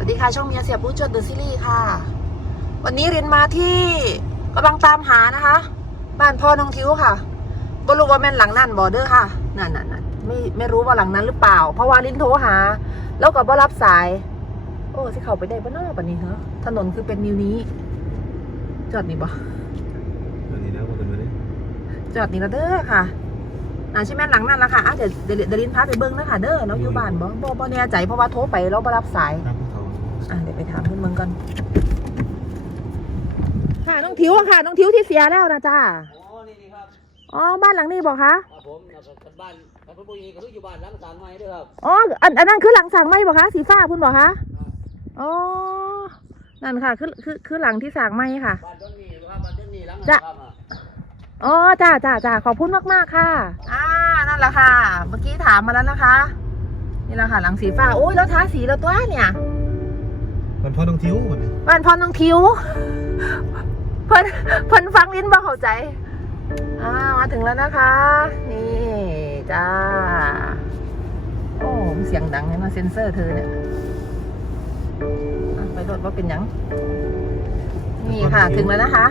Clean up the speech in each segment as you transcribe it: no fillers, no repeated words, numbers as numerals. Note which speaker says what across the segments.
Speaker 1: วัสดีค่ะช่องเมียเสียบู๊จดเดอะซีรีส์ค่ะวันนี้เรียนมาที่กำลังตามหานะคะบ้านพ่อน้องทิวค่ะบรู้ว่าแม่นหลังนั่นบอเดอร์ค่ะนั่นไม่รู้ว่าหลังนั้นหรือเปล่าเพราะว่าลิ้นโทรหาแล้วก็บ่รับสายโอ้สิเข้าไปได้บ้านนอกปะนี่เหรอถนนคือเป็นนิ้วนี้จอดนี่บ่จอดนี่ละเด้อค่ะใช่แม่นหลังนั่นละค่ะเดี๋ยวลิ้นพาไปเบิ้งนะคะเด้อน้องอยู่บ้านบ่แน่ใจเพราะว่าโทรไปแล้วบ่รับสายเดี๋ยวไปถามเพื่อนเมืองกันค่ะน้องทิวค่ะน้องทิวที่เสียแล้วนะจ้า
Speaker 2: อ๋อนี่ครับ
Speaker 1: อ๋อบ้านหลังนี้บอกคะ
Speaker 2: ผมบ้านกับผู้หญิงก็คืออยู่บ้านหลังสามไม้ด้วยครับ
Speaker 1: อ๋ออันนั้นคือหลังสั่งไม้บอกคะสีฟ้าคุณบอกคะอ๋อนั่นค่ะคือหลังที่สั่งไม้ค่ะ
Speaker 2: บ้านต้นนี้ครับบ้านต้นนี้หลัง
Speaker 1: จ้าอ๋อจ้าขอบคุณมากค่ะนั่นแหละค่ะเมื่อกี้ถามมาแล้วนะคะนี่แหละค่ะหลังสีฟ้าโอ้ยแล้วทาสีแล้วตัวเนี่ย
Speaker 3: บ้านพ่อน้องทิว
Speaker 1: บ้านพ่อน้องทิวเพิ่นฟังลิ้นบ่เข้าใจมาถึงแล้วนะคะนี่จ้าโอ้เสียงดังเลยมาเซ็นเซอร์เธอเนี่ยไปโดดว่าเป็นยังนี่ค่ะถึงแล้วนะคะ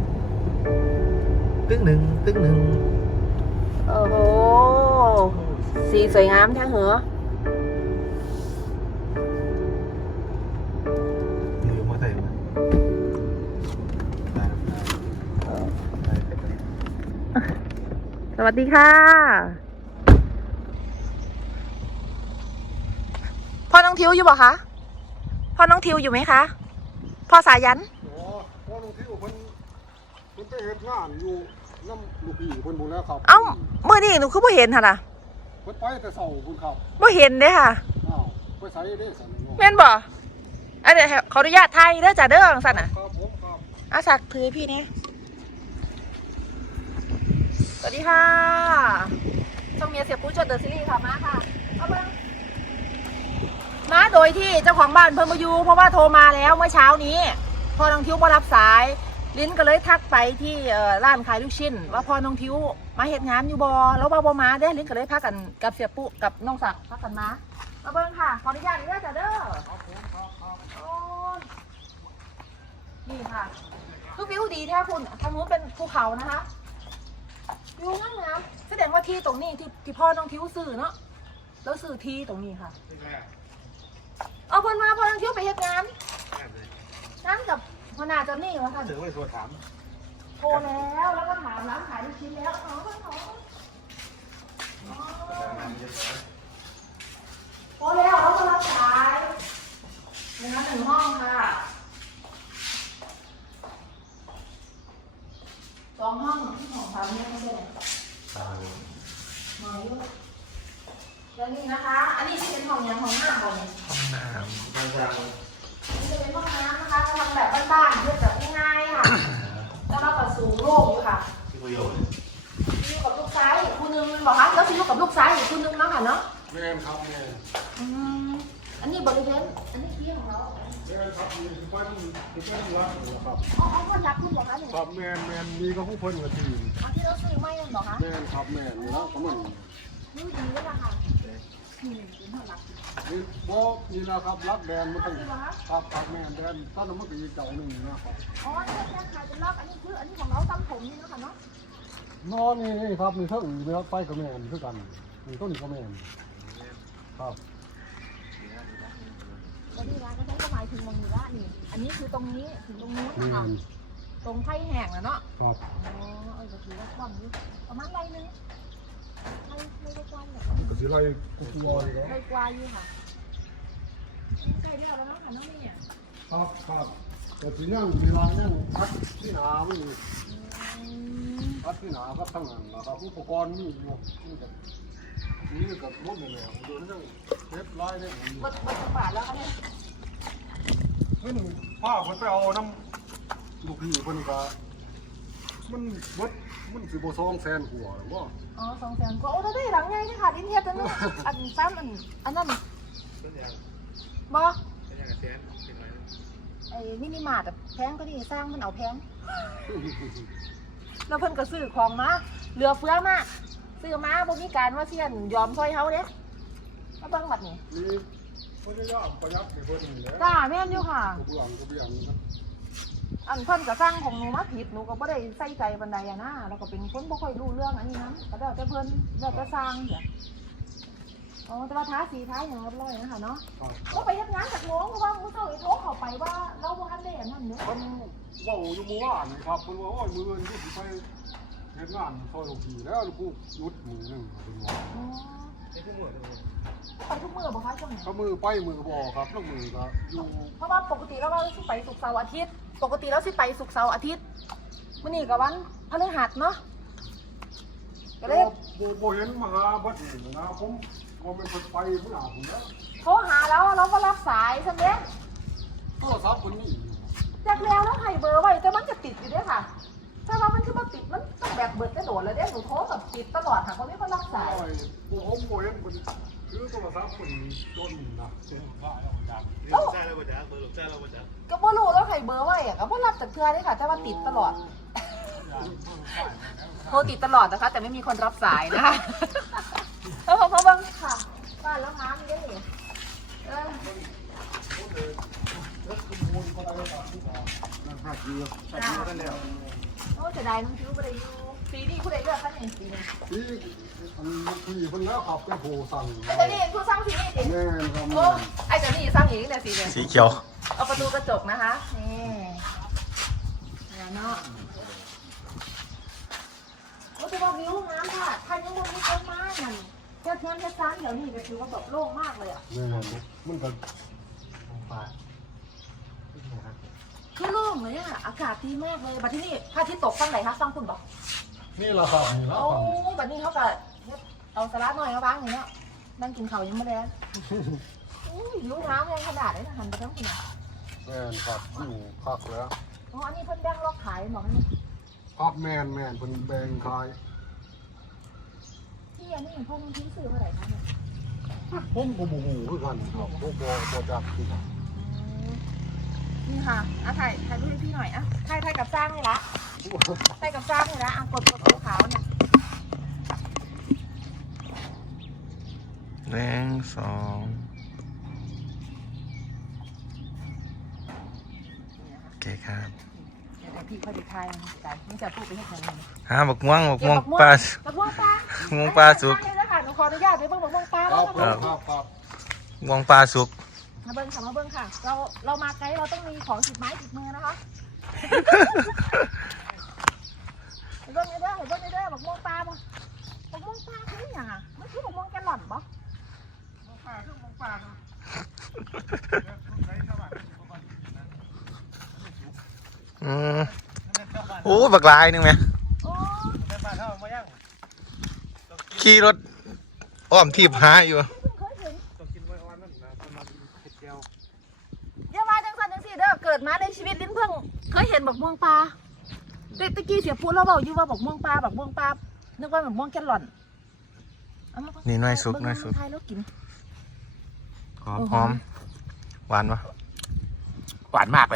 Speaker 3: ตึ้งหนึ่ง
Speaker 1: โอ้โหสีสวยงามแท้เหรอสวัสดีค่ะพ่อน้องทิวอยู่บ่คะพ่อน้องทิวอยู่ไหมคะพ่อสายัน
Speaker 4: พ่อน้องทิวเพิ่นไปเฮ็ดงานอยู่น้ำลูกพี่เพิ่นบ่แล้วครับ
Speaker 1: เมื่อนี้หนูคือบ่เห็นค่ะล่ะ
Speaker 4: เพิ่นไปแต่เช้าเพิ่นครับ
Speaker 1: บ่เห็นเด้ค่ะ
Speaker 4: ไปไสเด้สั่น
Speaker 1: แม่นบ่เดี๋ยวขออนุญาตไทยเด้อจ้ะเด้อสั่นน่ะ
Speaker 4: ครับผม
Speaker 1: ครับสักถือพี่นี่สวัสดีค่ะช่องเมียเสียปู้จดเดอะซีรีส์ค่ะมาค่ะมาโดยที่เจ้าของบ้านเพิ่งมาอยู่เพราะว่าโทรมาแล้วเมื่อเช้านี้พอน้องทิวมารับสายลิ้นก็เลยทักไปที่ร้านขายลูกชิ้นว่าพอน้องทิวมาเฮ็ดงานอยู่บ่แล้วว่าบ่มาได้ลิ้นก็เลยพักกันกับเสียปุ๊กับน้องศักดิ์พักกันมาเบิ่งค่ะขออนุญาตเด้อจ้ะเด้อนี่ค่ะคือวิวดีแท้คุณทางนู้นเป็นภูเขานะคะวิวงามแสดงว่าที่ตรงนี้ที่พ่อน้องทิวซื้อเนาะแล้วซื้อที่ตรงนี้ค่ะเอาเพิ่นมาพ่อน้องทิวไปเฮ็ดงานกับหัวหน้าจำนี่เหรอคะ
Speaker 3: เจอไว้ตัวถาม
Speaker 1: โทรแล้วก็ถามร้านขายลูกชิ้นแล้วพอแล้วก็รับสายนะคะ1 ห้องค่ะ2 ห้องของสามเนี่ยไม่ใช่หน่อยแล้วนี่นะคะอันนี้ที่เป็นห้องยังห้องน้ำก่อนเนี่ย
Speaker 3: ห้องน้ำบางอย่าง
Speaker 1: นี่จะเป็นห้องน้ำนะคะทำแบบบ้านๆเพื่อแบบง่ายๆค่ะแล้วเราก็สูงโล่งอยู่ค่ะ
Speaker 3: ที่ประโยชน์
Speaker 1: อยู่กับลูกซ้ายอีกคู่นึงบอกคะแล้วที่อยู่กับลูกซ้ายอีกคู่นึงเนาะค่ะเนาะ
Speaker 4: แม่นครับแม่
Speaker 1: อันนี้บริเวณอันนี้ที่ของเรา
Speaker 4: แม่นครับมีไปวัดครับ
Speaker 1: คนรักคุณบอกคะเนี่ย
Speaker 4: ครับแม่นมีก็ผู้เพิ่นก็ที่
Speaker 1: ที่เราซื้อไม่เหรอคะ
Speaker 4: แม่นครับแม่นแล้วก็มัน
Speaker 1: นี่ดีเลยค่ะนี่เป็นห้องรัก
Speaker 4: นี่บ่นี่นะครับรักแดนมันต้องครับแม่นแดนตอนนั้นมันก็อีกเจ้านึงนะครับ
Speaker 1: นี่แค่ขายเป็นรอบอันนี้ของเราตั้งผมนี่นะคะเนาะ
Speaker 4: นอนนี่ครับมีเท่าอื่นนะครับไปกับแม่คือกันมีต้นกับแม่ครับ
Speaker 1: แล้วนี่ร้านก็ใช้ก็หมายถึงมองอยู่ว่านี่อันนี้คือตรงนี้ถึงตรงนู้นนะคะตรงไผ่แห้งแล้วเนาะ
Speaker 4: ครับ
Speaker 1: ก็ถือว่ากว้างอยู่ประมาณไรนึงไม่ได้กว้างแบบ
Speaker 4: ก็สิไรกุ๊กวอย
Speaker 1: ไรกว้างอยู่ค่ะใกล้แล้วเนาะค่ะน้องนี่
Speaker 4: ครับแต่ที่นั่งเวลานั่งพักที่หนาไม่มีพักที่หนาก็ทั้งนั้นนะครับอุปกรณ์นี่อยู่นี่กับรถเนี่ยดูนั่งเก็บไล่ได้
Speaker 1: หมดบาทแล้วคะเนี่ย
Speaker 4: ขึ้นผ้าคนไปเอาน้ำลูกพี่คนก็มันสิบ200,000 หัวหรือว่า
Speaker 1: 200,000 กว่าโอ้ได้หลังไงนี่ค่ะลิ้นเทียบกันเนาะอันซ้ำอันนั้นบ่ไอ้มินิมาร์ทแพงก็ดีสร้างมันเอาแพงแล้วเพิ่นก็ซื้อของมาเหลือเฟือมากซื้อมาบ่มีการว่าเสี้ยนยอมซอยเฮาเด้มาเบิ่งบัดนี้
Speaker 4: พยายามประหยัดให้เพิ่นนี่แหละ
Speaker 1: จ้าแม่นอยู่ค่ะ
Speaker 4: กระเบื้องนะ
Speaker 1: อันเพิ่นก็สร้างของหนูมาผิดหนูก็บ่ได้ใส่ใจปานใดอะนะแล้วก็เป็นคนบ่ค่อยรู้เรื่องอันนี้นะก็แล้วแต่เพิ่นแล้วแต่สร้างจ้ะอ๋อแต่ว่าท้าสีท้าอย่างเรียบร้อยนะคะเนาะก็ไปเฮ็ดงานจากโมงเพราะว่ามื้อเช้าอีโทรเข้าไปว่าเราบ่ทันได้อันนั้นเด้อ
Speaker 4: เพิ่นเว้าอยู่เมื่อวานนี่ครับเพิ่นว่าโอ้ยมื้ออื่นสิไปเฮ็ดงานซอยหลวงพี่แล้วกูหยุดมื้อหนึงเพิ่นว่า
Speaker 1: อ๋อ
Speaker 3: ไอ้ผู้หมวดเลย
Speaker 1: ไปทุกมื้อบ่คะช่วงนี้
Speaker 4: ก็มือไปมือบ่ครับแล้วมือก็อยู่
Speaker 1: เพราะว่าปกติแล้วเราสิไปศุกร์เสาร์อาทิตย์ปกติแล้วสิไปศุกร์เสาร์อาทิตย์มื้อนี้ก็วันพฤหัสเนาะก็เลย
Speaker 4: บ่เห็นมาหาบัดนี้นะผมบ่แม่นเพิ่นไปมื้อหน้าพุ่นแล้ว
Speaker 1: โทรหาแล้วเราก็รับสายซั่นเด้
Speaker 4: โทรศัพท์เพิ่นนี่
Speaker 1: จากแล้วให้เบอร์ไว้แต่มันจะติดอยู่เด้อค่ะถ้าว่ามันคือบ่ติดมันต้องแบบเบิดกระโดดเลยเด้หนูโทรแบบติดตลอดค่ะเพราะมีคนรับสาย
Speaker 4: โอ้ยผมบ่เห็นเพิ่นคือโทรศัพท์เพิ่นจนนะเสียค่าแล้วจัง
Speaker 3: หลงใจเราบ่จ๊ะเบอร์หลงใจเราบ่จ๊ะ
Speaker 1: ก็บ่รู้แล้วให้เบอร์ไว้อะก็บ่รับจากเทื่อเด้ค่ะแต่ว่าติดตลอดโทรติดตลอดนะคะแต่ไม่มีคนรับสายนะคะเพราะเบิ่งค่ะบ้านแล้วน้ำมีได้นี่เออ
Speaker 4: นั่นครับคือ
Speaker 3: ใส่ที่กันแล้ว
Speaker 1: โอ้เสียดายน้องคิวบ่ได้อยู่ปีนี้ผู้ใดเลือกคะนี่ปีนี้
Speaker 4: ที่อันคุยเพิ่นแล้วครับเป็นโผสั่ง
Speaker 1: ไอ้เจ้านี่ผู้สร้างสีนี่สิ
Speaker 4: แม่นครับ
Speaker 1: โอ้ไอ้เจ้านี่สร้างอีกเนี่ยสีเนี่ย
Speaker 5: สีเขียว
Speaker 1: เอาประตูกระจกนะคะนี่แล้วเนาะโอ้จะบอกวิวงามค่ะท่านยังบอกมีต้นไม้นั่นแค่เทียนแค่ซ้านเดี๋ยวนี้ก็ถือว่าแบบโล่งมากเลยอ่ะ
Speaker 4: แม่นมันก็
Speaker 1: คือโล่งเลยอ่ะอากาศดีมากเลยบัดที่นี่พระอาทิตย์ตกฝั่งไหนคะฝั่งคุณบอก
Speaker 4: นี่ล่ะครับนี่ล่ะ
Speaker 1: โอ้
Speaker 4: ครับ
Speaker 1: บัดนี้เขาก็เอาสลัดหน่อยมาบ้างอย่างเงี้ยนั่งกินข้าวยังไม่ได้อุ้ยวิวงามเลยขนาดนี้นะหันไปทั้งคุณอ่ะ
Speaker 4: แม่นครับอยู่คักแล้ว
Speaker 1: อ๋ออันนี้เพิ่นแบ่งล็อกขายบอกให้นี่
Speaker 4: ครับแม่นเพิ่นแบ่งขาย
Speaker 1: ที่อันนี้พ่อน้องทิ้งซื้อเมื่อไหร่คะเนี่ย
Speaker 4: ผมก็บ่ฮู้คือกันครับผมบ่จักคือกัน
Speaker 1: นี่ค่ะถ่ายรูปให้พี่หน่อยอ่ะถ่ายกับจ้างเลยละถ่ายกับจ้างเลยละอ่ะกดตัวขาวเนี่ย
Speaker 5: 1 2โอเคครับ
Speaker 1: เดี๋ยวพี่ค่อยไปถ่ายมันใจมันจะพูดไปให้แค่นี้
Speaker 5: บักม่วงปลา
Speaker 1: บักม่วงปลา
Speaker 5: ม่วงปลาสุก
Speaker 1: เลยนะคะหนูขออนุญาตไปเบิ่งบักม่วงปลา
Speaker 4: ค
Speaker 1: แล้
Speaker 4: รั
Speaker 1: ว
Speaker 4: บ
Speaker 1: นะ
Speaker 4: ค
Speaker 1: คะ
Speaker 4: รับครับ
Speaker 5: ม่วงปลาสุก
Speaker 1: มาเบิ่งค่ะมาเบิ่งค่ะเรามาไกด์เราต้องมีของติดไม้ติดมือนะคะเบิ่งในเด้อบักม่วงปลาบ่บักม่วงปลาคืออย่างอ่ะมันคือบักม่วงแกลลอนบ่
Speaker 5: อืมโอ้บักลายหนึงไหม
Speaker 1: โอ้
Speaker 5: ขี่รถอ้อมทีบหาอยู่
Speaker 1: เพิ่งเคยเห็น
Speaker 3: ต้องกินไว้อ่อนนั่นนะประมาณเผ็ดแก้ว
Speaker 1: อย่ามาจังสันจังสี่เด้อเกิดมาในชีวิตลิ้นเพิ่งเคยเห็นบักม่วงปลาตะกี้เสียพูดเราบอกอยู่ว่าบักม่วงปลานึกว่าบักม่วงแกลลอนเอามา
Speaker 5: นี่หน่อยสุก
Speaker 1: เบิ่ง
Speaker 5: หน่อยสุก
Speaker 1: ไทยแล้วกิน
Speaker 5: หอมหวานปะ
Speaker 2: หวานมากเลย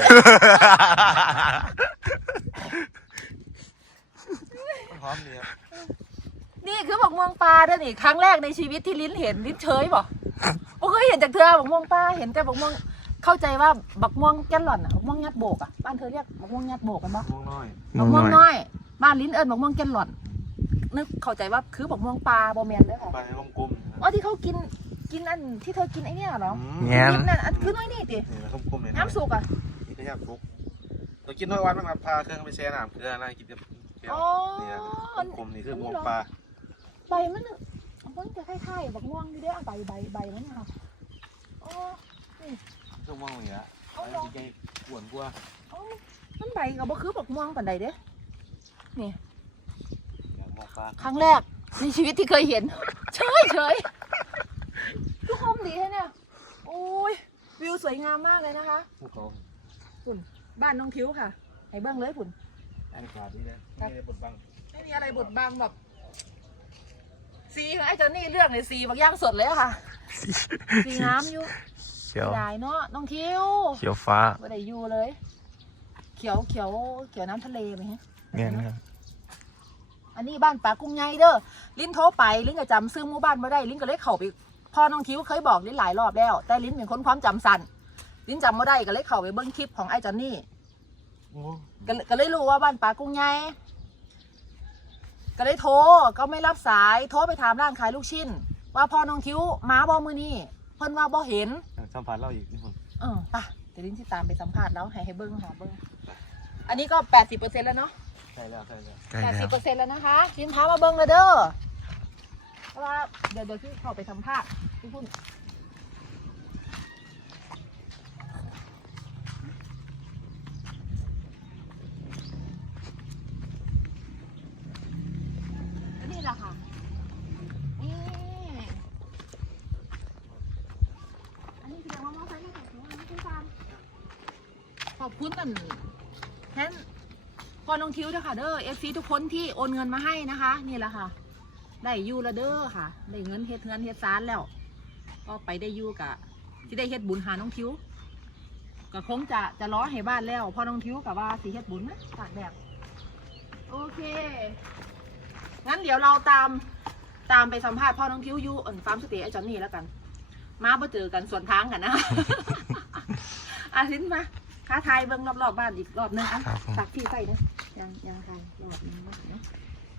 Speaker 3: หอมดีครับ
Speaker 1: นี่คือบักม่วงปลาเด้อนี่ครั้งแรกในชีวิตที่ลิ้นเห็นลิ้นเฉยบ่บ่เคยเห็นจากเธอบักม่วงปลาเห็นแต่บักม่วงเข้าใจว่าบักม่วงแกลลอนอะบักม่วงยัดโบกอะบ้านเธอเรียกบักม่วงยัดโบกกันปะ
Speaker 3: ม่วงน้อย
Speaker 1: บักม่วงน้อยบ้านลิ้นเอิญบักม่วงแกลลอนนึกเข้าใจว่าคือบักม่วงปลาบ่แม่นเด้อค่ะ
Speaker 3: ปลาในกลม
Speaker 1: อ๋อที่เขากินอันที่เธอกินไอ้เนี่ยเหรอ
Speaker 5: แง้ม
Speaker 1: กินนั่นอันคือน้อยนี่ติ
Speaker 3: นี่นะกลมๆเลย
Speaker 1: น้ำสุกอะ
Speaker 3: นี่ก็ยากทุกเรากินน้อยวันมั้งครับพาเครื่องไปแช่น้ำเกลืออะไรกินกับแก้ว
Speaker 1: อ๋อ
Speaker 3: นี่นะกลมๆนี่คือม่วงปลา
Speaker 1: ใบมันน่ะมันจะคล้ายๆบักม่วงอยู่เด้อใบมันน่ะค่ะอ๋อ
Speaker 3: ช่วงม่วงอย่างเงี้ย
Speaker 1: เอาลอง
Speaker 3: กินกวนกว่า
Speaker 1: อ๋อมันใบก็บ่คือบักม่วงปานใดเด้นี่
Speaker 3: ม่วงปลา
Speaker 1: ครั้งแรกในชีวิตที่เคยเห็น เฉยทุกคมดีแท้เนี่ยโอ้ยวิวสวยงามมากเลยนะคะ
Speaker 3: ภูเขา
Speaker 1: ฝุ่นบ้านน้องทิวค่ะให้เบิ้งเลยฝุ่น
Speaker 3: อันนี้ขาดนี่นะไม่ได้บดบัง
Speaker 1: ไม่มีอะไรบดบังแบบสีของไอ้เจ้านี่เลือกในสีบางอย่างสดเลยอะค่ะ สีงามอยู่
Speaker 5: เขียว
Speaker 1: ได้เนาะน้องทิว
Speaker 5: เขียวฟ้า
Speaker 1: ไม่ได้อยู่เลย เขียวน้ำทะเลไหมฮะ
Speaker 5: เนี่ยนะครับ
Speaker 1: อันนี้บ้านป่ากุ้งไงเด้อลิ้นโทรไปลิ้นก็จำซื้อหมู่บ้านมาได้ลิ้นก็เลยเข้าไปพ่อน้องทิวเคยบอกลิ้นหลายรอบแล้ว แต่ลิ้นเป็นคนความจำสั้นลิ้นจำไม่ได้ก็เลยเข้าไปเบิ้งคลิปของไอ้จอนนี่ก็เลยรู้ว่าบ้านป่ากุ้งใหญ่ก็เลยโทรก็ไม่รับสายโทรไปถามร้านขายลูกชิ้นว่าพ่อน้องทิวมาบ่มือนี่เพิ่นว่าบ่เห็น
Speaker 3: สัมผัสเราอีกนี่คน
Speaker 1: ป่ะเดี๋ยวลิ้นที่ตามไปสัมภาษณ์แล้วให้เบิ้งหาเบิ้งอันนี้ก็ 80%แล้วเนาะ
Speaker 3: ใช่แล้วใช่แล้ว
Speaker 5: ใกล้แล้ว
Speaker 1: 80%แล้วนะคะลิ้นพามาเบิ้งเลยเด้อเพราะว่าเดี๋ยวที่เข้าไปสัมภาษณ์ที่พูดนี่แหละค่ะนี่อันนี้คือว่ามอไซค์มาจากไหนนะพี่ฟาร์มขอบคุณกันแทนพอน้องทิวด้วยค่ะเด้อ FC ทุกคนที่โอนเงินมาให้นะคะนี่แหละค่ะได้ยูละเด้อค่ะได้เงินเฮ็ดซานแล้วก็ไปได้ยูกะที่ได้เฮ็ดบุญหาน้องทิวก็คงจะล้อให้บ้านแล้วพอน้องทิวกับว่าสีเฮ็ดบุญนะตากแบบโอเคงั้นเดี๋ยวเราตามไปสัมภาษณ์พ่อน้องทิวยูฟาร์มสเตย์ไอ้จอนนี่แล้วกันมาบ่เจอกันส่วนทางกันนะ ทิ้นมาท้าทายเบิ้งรอบบ้านอีกรอบนึงอ่ะตักที่ใส่นะยังทายรอบนึงบ้างเนาะ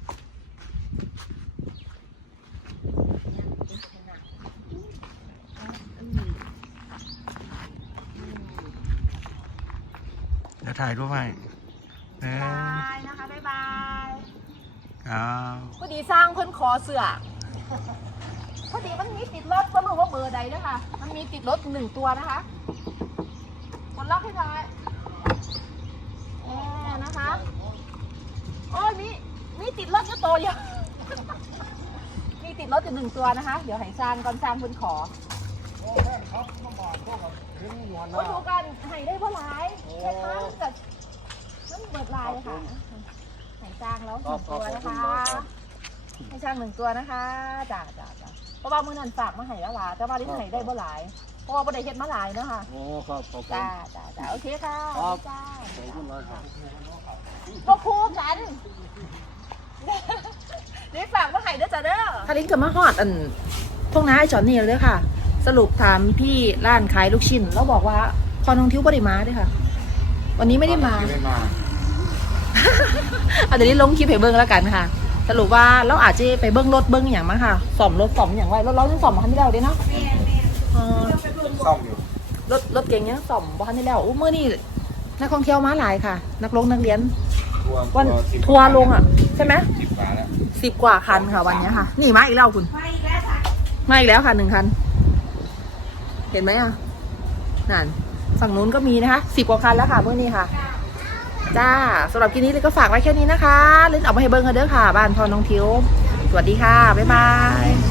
Speaker 5: เดี๋ยวถ่ายรูปให้
Speaker 1: บายนะคะบ๊ายบาย
Speaker 5: อ้าว
Speaker 1: พอดีสร้างเพิ่นขอเสือพอดีมันมีติดรถก็รู้ว่าเบอร์ใดนะคะมันมีติดรถ1 ตัวนะคะกดล็อกให้ทายนะคะโอ้ยมีติดรถก็โตเยอะ มีติดรถอยู่1 ตัวนะคะเดี๋ยวให้สร้างก่อนสร้างเพิ่นขอ
Speaker 4: โอ้แม่ครับน้ำบานก็กับเห็นหนวล
Speaker 1: โอ้
Speaker 4: นะ
Speaker 1: ดูกันให้ได้เพราะหลายแค่ข้างแต่มันเบิดลายค่ะให้สร้างแล้ว1 ตัวนะคะให้สร้าง1 ตัวนะคะจ้าเพราะว่ามื้อนั้นฝากมาให้แล้วล่ะแต่ว่าลิ้นให้ได้บ่หลายเพราะว่าบ่ได้เฮ็ดมาหลายเนาะค่ะ
Speaker 4: โอ้ครับขอบคุณ
Speaker 1: จ้าโอเคค่ะ
Speaker 4: ครับ
Speaker 1: จ้า
Speaker 4: ขอบคุณหลายครับ
Speaker 1: ก็คู่กันลิ้นฝากมาให้เด้อจ้าเด้อถ้าลิ้นก็มาฮอดพวกน้าไอ้จอนนี่เลยค่ะ สรุปถามพี่ร้านขายลูกชิ้นแล้วบอกว่าพอน้องทิวบ่ได้มาด้วยค่ะ วันนี้ไม่ได้มา
Speaker 3: ไม่มา
Speaker 1: เดี๋ยวนี้ลงคลิปให้เบิ้งแล้วกันค่ะ สรุปว่าเราอาจจะไปเบิ้งรถเบิ้งอย่างมั้งค่ะซ่อมรถซ่อมอย่างไรเรายังซ่อมบ่ทันได้แล้วเด้เนาะ
Speaker 3: ซ่อมอยู่
Speaker 1: รถเก่งยังซ่อมบ่ทันได้แล้วอู้มื้อนี้นักท่องเที่ยวมาหลายค่ะ นักเรียนวันทัวร์ลงอ่ะใช่ไหม
Speaker 3: 10 กว่าแล้ว
Speaker 1: 10 กว่าคันค่ะวันนี้ค่ะ นี่มาอีกแล้วคุณมาอีกแล้วค่ะ1 คัน เห็นไหมอ่ะนั่นฝั่งนู้นก็มีนะคะ10 กว่าคันแล้วค่ะมื้อนี้ค่ะจ้าสำหรับคลิปนี้เลยก็ฝากไว้แค่นี้นะคะลิ้นออกมาให้เบิ้งกันเด้อค่ะบ้านพอน้องทิวสวัสดีค่ะบ๊ายบาย